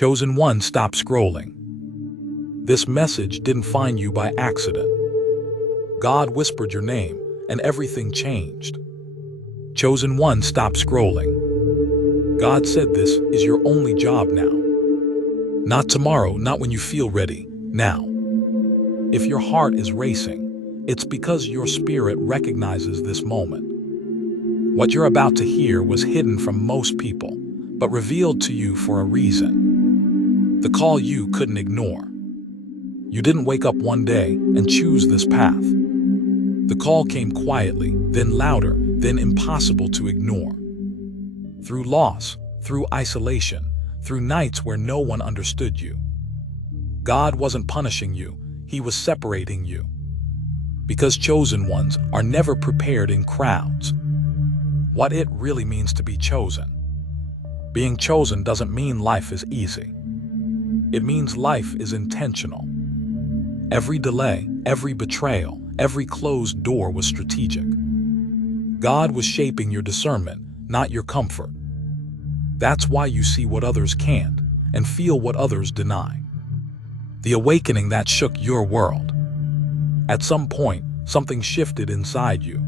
Chosen one, stop scrolling. This message didn't find you by accident. God whispered your name, and everything changed. Chosen one, stop scrolling. God said this is your only job now. Not tomorrow, not when you feel ready, now. If your heart is racing, it's because your spirit recognizes this moment. What you're about to hear was hidden from most people, but revealed to you for a reason. The call you couldn't ignore. You didn't wake up one day and choose this path. The call came quietly, then louder, then impossible to ignore. Through loss, through isolation, through nights where no one understood you. God wasn't punishing you, He was separating you. Because chosen ones are never prepared in crowds. What it really means to be chosen. Being chosen doesn't mean life is easy. It means life is intentional. Every delay, every betrayal, every closed door was strategic. God was shaping your discernment, not your comfort. That's why you see what others can't and feel what others deny. The awakening that shook your world. At some point, something shifted inside you.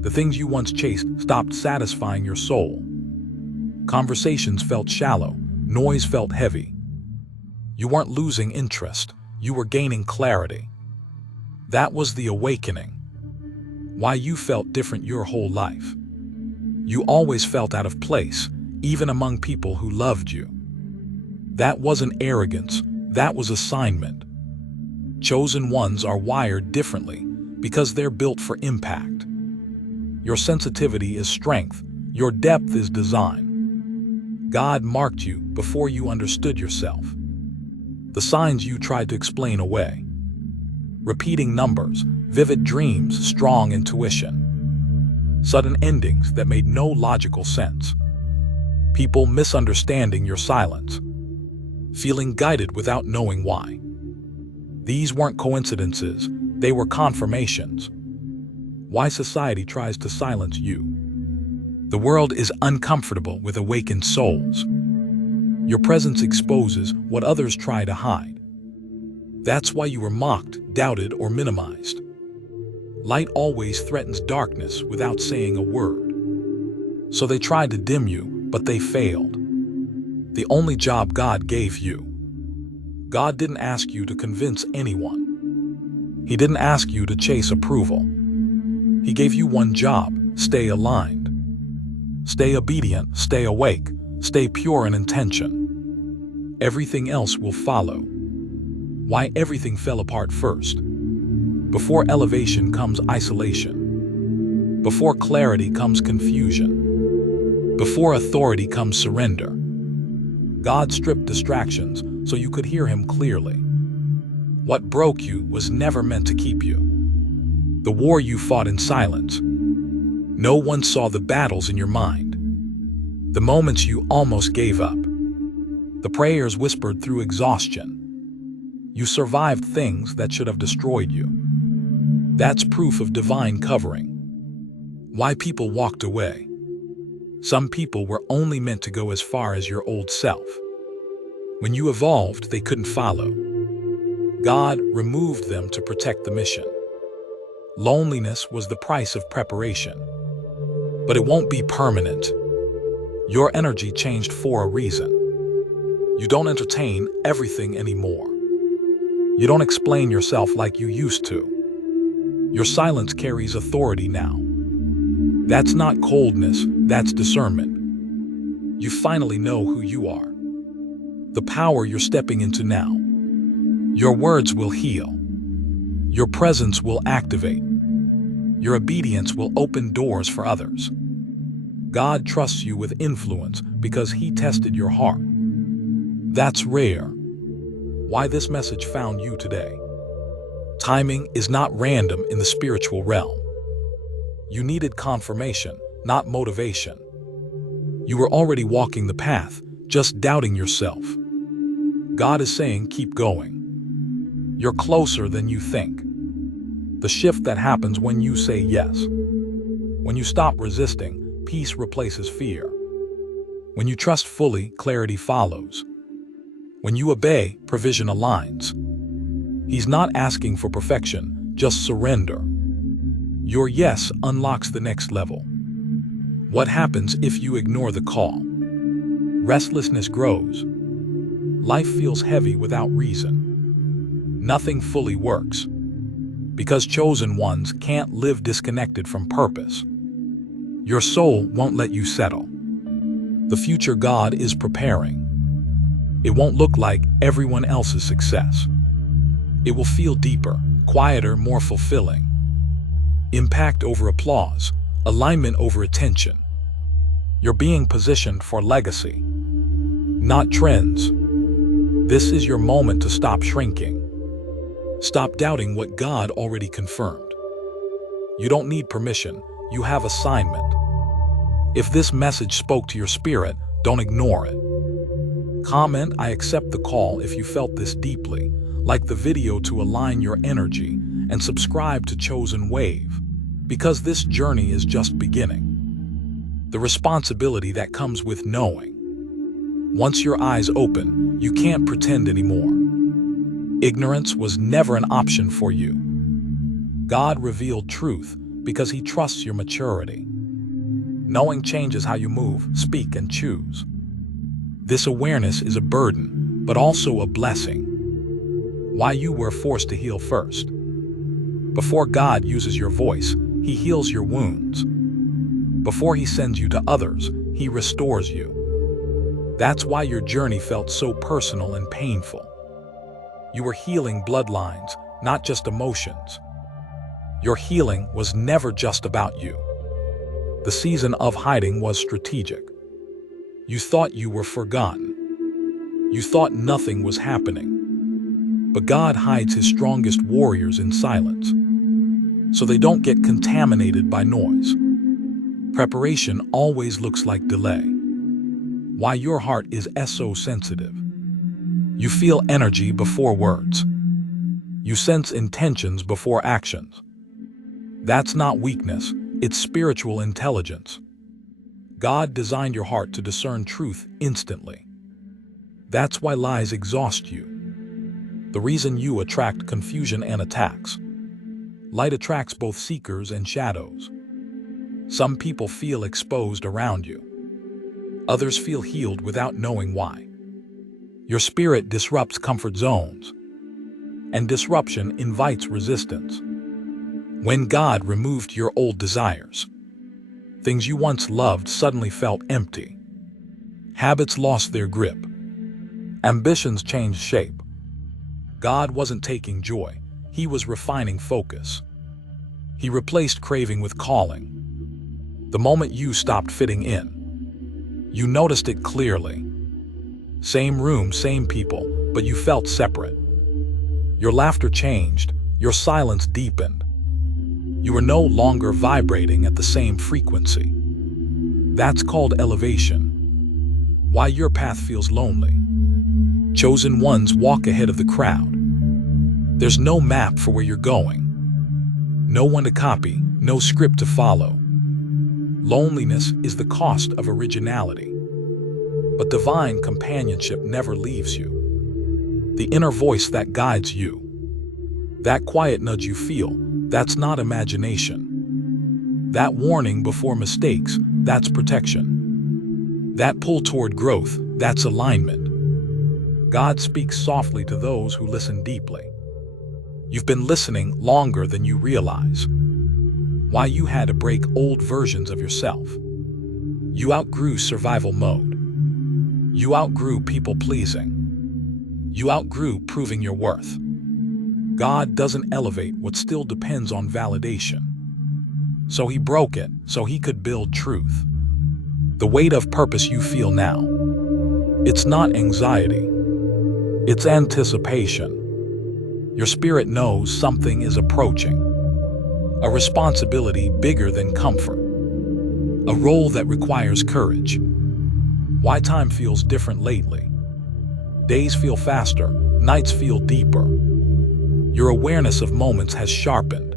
The things you once chased stopped satisfying your soul. Conversations felt shallow, noise felt heavy. You weren't losing interest, you were gaining clarity. That was the awakening. Why you felt different your whole life. You always felt out of place, even among people who loved you. That wasn't arrogance, that was assignment. Chosen ones are wired differently because they're built for impact. Your sensitivity is strength, your depth is design. God marked you before you understood yourself. The signs you tried to explain away. Repeating numbers, vivid dreams, strong intuition. Sudden endings that made no logical sense. People misunderstanding your silence. Feeling guided without knowing why. These weren't coincidences, they were confirmations. Why society tries to silence you. The world is uncomfortable with awakened souls. Your presence exposes what others try to hide. That's why you were mocked, doubted, or minimized. Light always threatens darkness without saying a word. So they tried to dim you, but they failed. The only job God gave you. God didn't ask you to convince anyone. He didn't ask you to chase approval. He gave you one job: stay aligned. Stay obedient, stay awake, stay pure in intention. Everything else will follow. Why everything fell apart first. Before elevation comes isolation. Before clarity comes confusion. Before authority comes surrender. God stripped distractions so you could hear Him clearly. What broke you was never meant to keep you. The war you fought in silence. No one saw the battles in your mind. The moments you almost gave up. The prayers whispered through exhaustion. You survived things that should have destroyed you. That's proof of divine covering. Why people walked away. Some people were only meant to go as far as your old self. When you evolved, they couldn't follow. God removed them to protect the mission. Loneliness was the price of preparation. But it won't be permanent. Your energy changed for a reason. You don't entertain everything anymore. You don't explain yourself like you used to. Your silence carries authority now. That's not coldness, that's discernment. You finally know who you are. The power you're stepping into now. Your words will heal. Your presence will activate. Your obedience will open doors for others. God trusts you with influence because He tested your heart. That's rare. Why this message found you today. Timing is not random in the spiritual realm. You needed confirmation, not motivation. You were already walking the path, just doubting yourself. God is saying, keep going. You're closer than you think. The shift that happens when you say yes. When you stop resisting, peace replaces fear. When you trust fully, clarity follows. When you obey, provision aligns. He's not asking for perfection, just surrender. Your yes unlocks the next level. What happens if you ignore the call? Restlessness grows. Life feels heavy without reason. Nothing fully works. Because chosen ones can't live disconnected from purpose. Your soul won't let you settle. The future God is preparing. It won't look like everyone else's success. It will feel deeper, quieter, more fulfilling. Impact over applause, alignment over attention. You're being positioned for legacy, not trends. This is your moment to stop shrinking. Stop doubting what God already confirmed. You don't need permission, you have assignment. If this message spoke to your spirit, don't ignore it. Comment, "I accept the call" if you felt this deeply. Like the video to align your energy, and subscribe to Chosen Wave, because this journey is just beginning. The responsibility that comes with knowing. Once your eyes open, you can't pretend anymore. Ignorance was never an option for you. God revealed truth because He trusts your maturity. Knowing changes how you move, speak, and choose. This awareness is a burden, but also a blessing. Why you were forced to heal first. Before God uses your voice, He heals your wounds. Before He sends you to others, He restores you. That's why your journey felt so personal and painful. You were healing bloodlines, not just emotions. Your healing was never just about you. The season of hiding was strategic. You thought you were forgotten. You thought nothing was happening. But God hides His strongest warriors in silence, so they don't get contaminated by noise. Preparation always looks like delay. Why your heart is so sensitive. You feel energy before words. You sense intentions before actions. That's not weakness, it's spiritual intelligence. God designed your heart to discern truth instantly. That's why lies exhaust you. The reason you attract confusion and attacks. Light attracts both seekers and shadows. Some people feel exposed around you. Others feel healed without knowing why. Your spirit disrupts comfort zones, and disruption invites resistance. When God removed your old desires, things you once loved suddenly felt empty. Habits lost their grip. Ambitions changed shape. God wasn't taking joy, He was refining focus. He replaced craving with calling. The moment you stopped fitting in, you noticed it clearly. Same room, same people, but you felt separate. Your laughter changed, your silence deepened. You were no longer vibrating at the same frequency. That's called elevation. Why your path feels lonely. Chosen ones walk ahead of the crowd. There's no map for where you're going. No one to copy, no script to follow. Loneliness is the cost of originality. But divine companionship never leaves you. The inner voice that guides you. That quiet nudge you feel, that's not imagination. That warning before mistakes, that's protection. That pull toward growth, that's alignment. God speaks softly to those who listen deeply. You've been listening longer than you realize. Why you had to break old versions of yourself. You outgrew survival mode. You outgrew people-pleasing. You outgrew proving your worth. God doesn't elevate what still depends on validation. So He broke it so He could build truth. The weight of purpose you feel now. It's not anxiety. It's anticipation. Your spirit knows something is approaching. A responsibility bigger than comfort. A role that requires courage. Why time feels different lately. Days feel faster, nights feel deeper. Your awareness of moments has sharpened.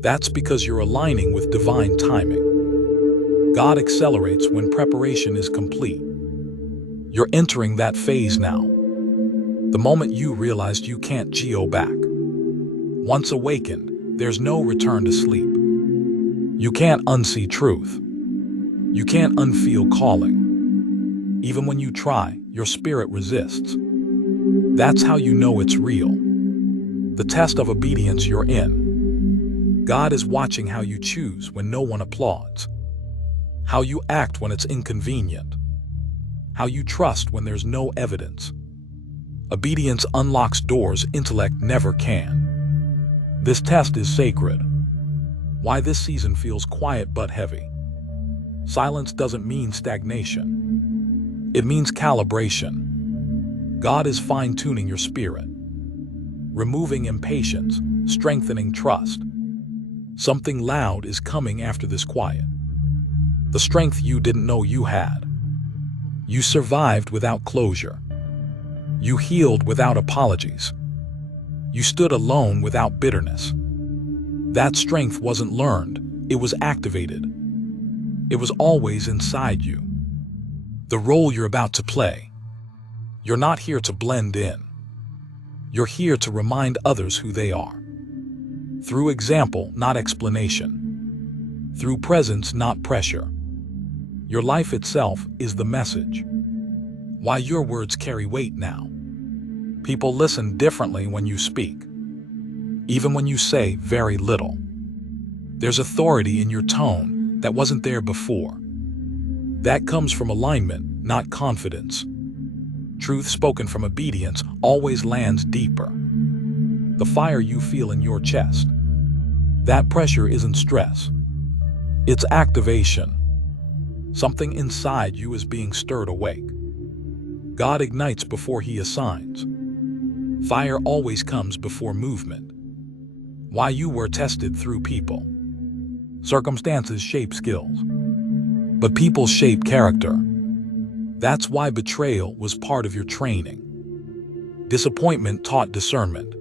That's because you're aligning with divine timing. God accelerates when preparation is complete. You're entering that phase now. The moment you realized you can't go back. Once awakened, there's no return to sleep. You can't unsee truth. You can't unfeel calling. Even when you try, your spirit resists. That's how you know it's real. The test of obedience you're in. God is watching how you choose when no one applauds. How you act when it's inconvenient. How you trust when there's no evidence. Obedience unlocks doors intellect never can. This test is sacred. Why this season feels quiet but heavy. Silence doesn't mean stagnation. It means calibration. God is fine-tuning your spirit, removing impatience, strengthening trust. Something loud is coming after this quiet. The strength you didn't know you had. You survived without closure. You healed without apologies. You stood alone without bitterness. That strength wasn't learned, it was activated. It was always inside you. The role you're about to play. You're not here to blend in. You're here to remind others who they are. Through example, not explanation. Through presence, not pressure. Your life itself is the message. Why your words carry weight now. People listen differently when you speak, even when you say very little. There's authority in your tone that wasn't there before. That comes from alignment, not confidence. Truth spoken from obedience always lands deeper. The fire you feel in your chest. That pressure isn't stress. It's activation. Something inside you is being stirred awake. God ignites before He assigns. Fire always comes before movement. Why you were tested through people. Circumstances shape skills, but people shape character. That's why betrayal was part of your training. Disappointment taught discernment.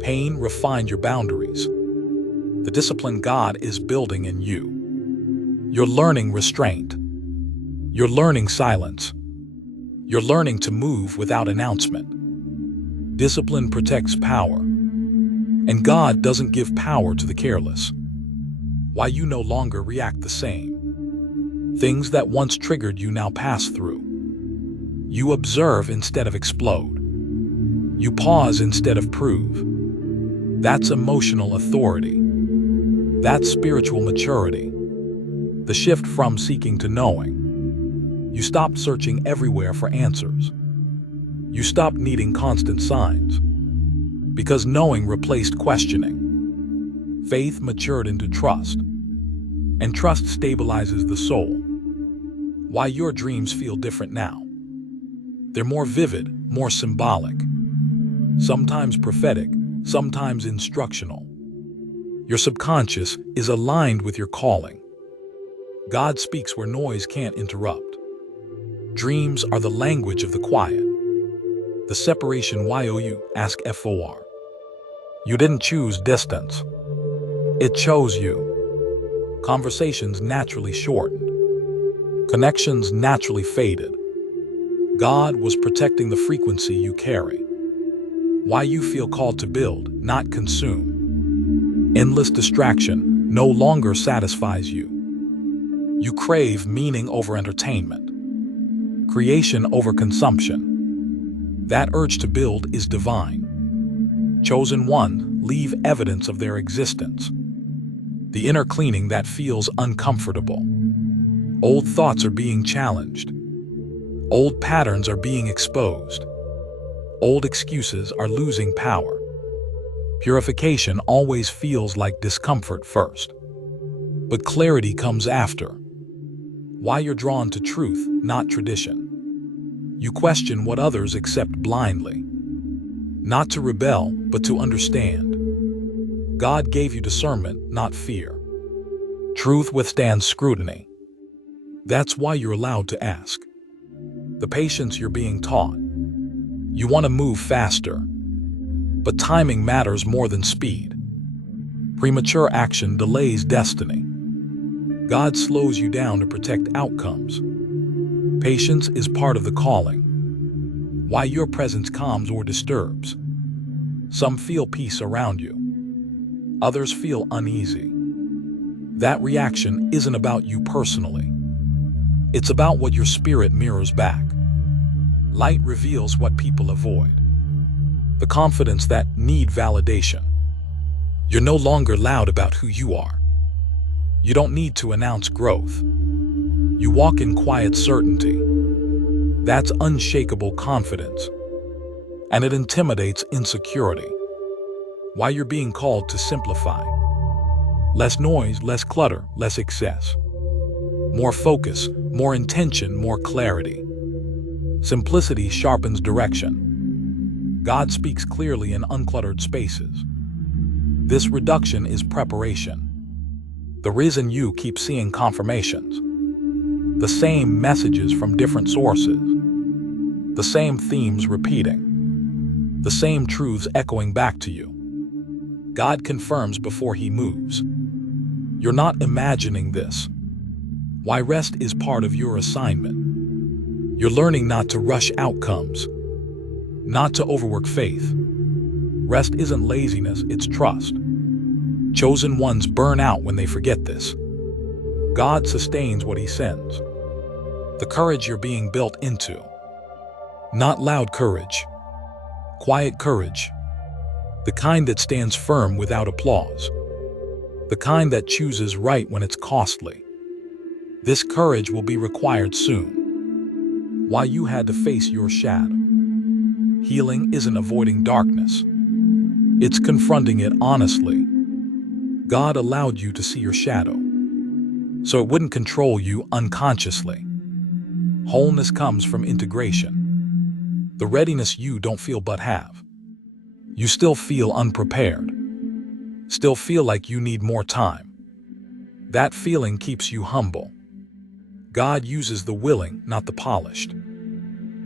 Pain refined your boundaries. The discipline God is building in you. You're learning restraint. You're learning silence. You're learning to move without announcement. Discipline protects power. And God doesn't give power to the careless. Why you no longer react the same. Things that once triggered you now pass through. You observe instead of explode. You pause instead of prove. That's emotional authority. That's spiritual maturity. The shift from seeking to knowing. You stopped searching everywhere for answers. You stopped needing constant signs. Because knowing replaced questioning. Faith matured into trust. And trust stabilizes the soul. Why your dreams feel different now. They're more vivid, more symbolic. Sometimes prophetic, sometimes instructional. Your subconscious is aligned with your calling. God speaks where noise can't interrupt. Dreams are the language of the quiet. The separation you ask for. You didn't choose distance. It chose you. Conversations naturally shortened. Connections naturally faded. God was protecting the frequency you carry. Why you feel called to build, not consume. Endless distraction no longer satisfies you. You crave meaning over entertainment. Creation over consumption. That urge to build is divine. Chosen one, leave evidence of their existence. The inner cleaning that feels uncomfortable. Old thoughts are being challenged. Old patterns are being exposed. Old excuses are losing power. Purification always feels like discomfort first. But clarity comes after. Why you're drawn to truth, not tradition. You question what others accept blindly. Not to rebel, but to understand. God gave you discernment, not fear. Truth withstands scrutiny. That's why you're allowed to ask. The patience you're being taught. You want to move faster. But timing matters more than speed. Premature action delays destiny. God slows you down to protect outcomes. Patience is part of the calling. Why your presence calms or disturbs. Some feel peace around you. Others feel uneasy. That reaction isn't about you personally. It's about what your spirit mirrors back. Light reveals what people avoid. The confidence that need validation. You're no longer loud about who you are. You don't need to announce growth. You walk in quiet certainty. That's unshakable confidence. And it intimidates insecurity. Why you're being called to simplify. Less noise, less clutter, less excess. More focus, more intention, more clarity. Simplicity sharpens direction. God speaks clearly in uncluttered spaces. This reduction is preparation. The reason you keep seeing confirmations. The same messages from different sources. The same themes repeating. The same truths echoing back to you. God confirms before He moves. You're not imagining this. Why rest is part of your assignment. You're learning not to rush outcomes, not to overwork faith. Rest isn't laziness, it's trust. Chosen ones burn out when they forget this. God sustains what He sends. The courage you're being built into. Not loud courage. Quiet courage. The kind that stands firm without applause. The kind that chooses right when it's costly. This courage will be required soon. Why you had to face your shadow. Healing isn't avoiding darkness. It's confronting it honestly. God allowed you to see your shadow, so it wouldn't control you unconsciously. Wholeness comes from integration. The readiness you don't feel but have. You still feel unprepared. Still feel like you need more time. That feeling keeps you humble. God uses the willing, not the polished.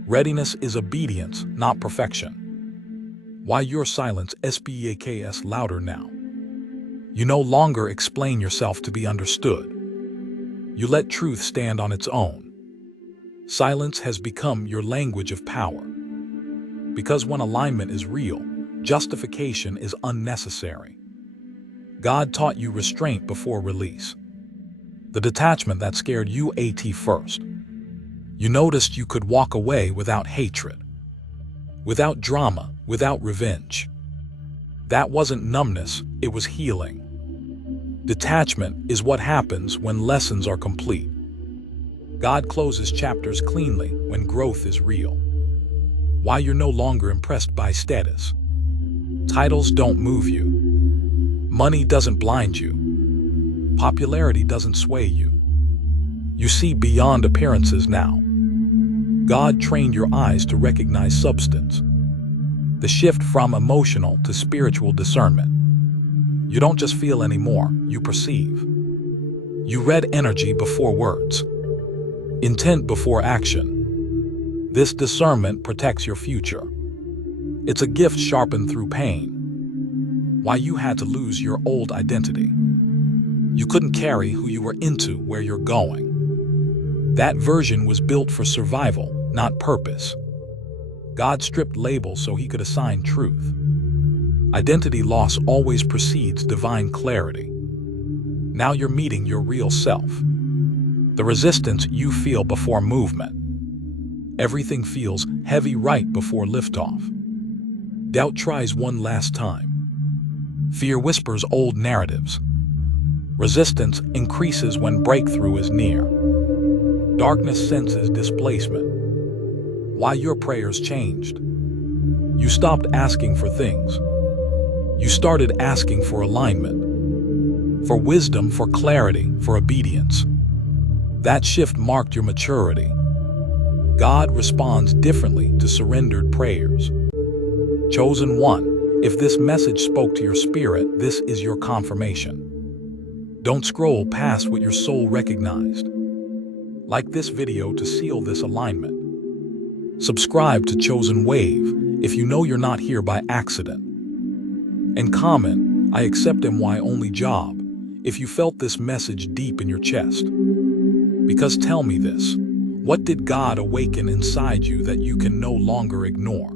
Readiness is obedience, not perfection. Why your silence speaks louder now. You no longer explain yourself to be understood. You let truth stand on its own. Silence has become your language of power. Because when alignment is real, justification is unnecessary. God taught you restraint before release. The detachment that scared you at first. You noticed you could walk away without hatred, without drama, without revenge. That wasn't numbness, it was healing. Detachment is what happens when lessons are complete. God closes chapters cleanly when growth is real. Why you're no longer impressed by status. Titles don't move you. Money doesn't blind you. Popularity doesn't sway you. You see beyond appearances now. God trained your eyes to recognize substance. The shift from emotional to spiritual discernment. You don't just feel anymore, you perceive. You read energy before words. Intent before action. This discernment protects your future. It's a gift sharpened through pain. Why you had to lose your old identity. You couldn't carry who you were into where you're going. That version was built for survival, not purpose. God stripped labels so He could assign truth. Identity loss always precedes divine clarity. Now you're meeting your real self. The resistance you feel before movement. Everything feels heavy right before liftoff. Doubt tries one last time. Fear whispers old narratives. Resistance increases when breakthrough is near. Darkness senses displacement. Why your prayers changed. You stopped asking for things. You started asking for alignment. For wisdom, for clarity, for obedience. That shift marked your maturity. God responds differently to surrendered prayers. Chosen one, if this message spoke to your spirit, this is your confirmation. Don't scroll past what your soul recognized. Like this video to seal this alignment. Subscribe to Chosen Wave if you know you're not here by accident. And comment, I accept MY only job, if you felt this message deep in your chest. Because tell me this, What did God awaken inside you that you can no longer ignore?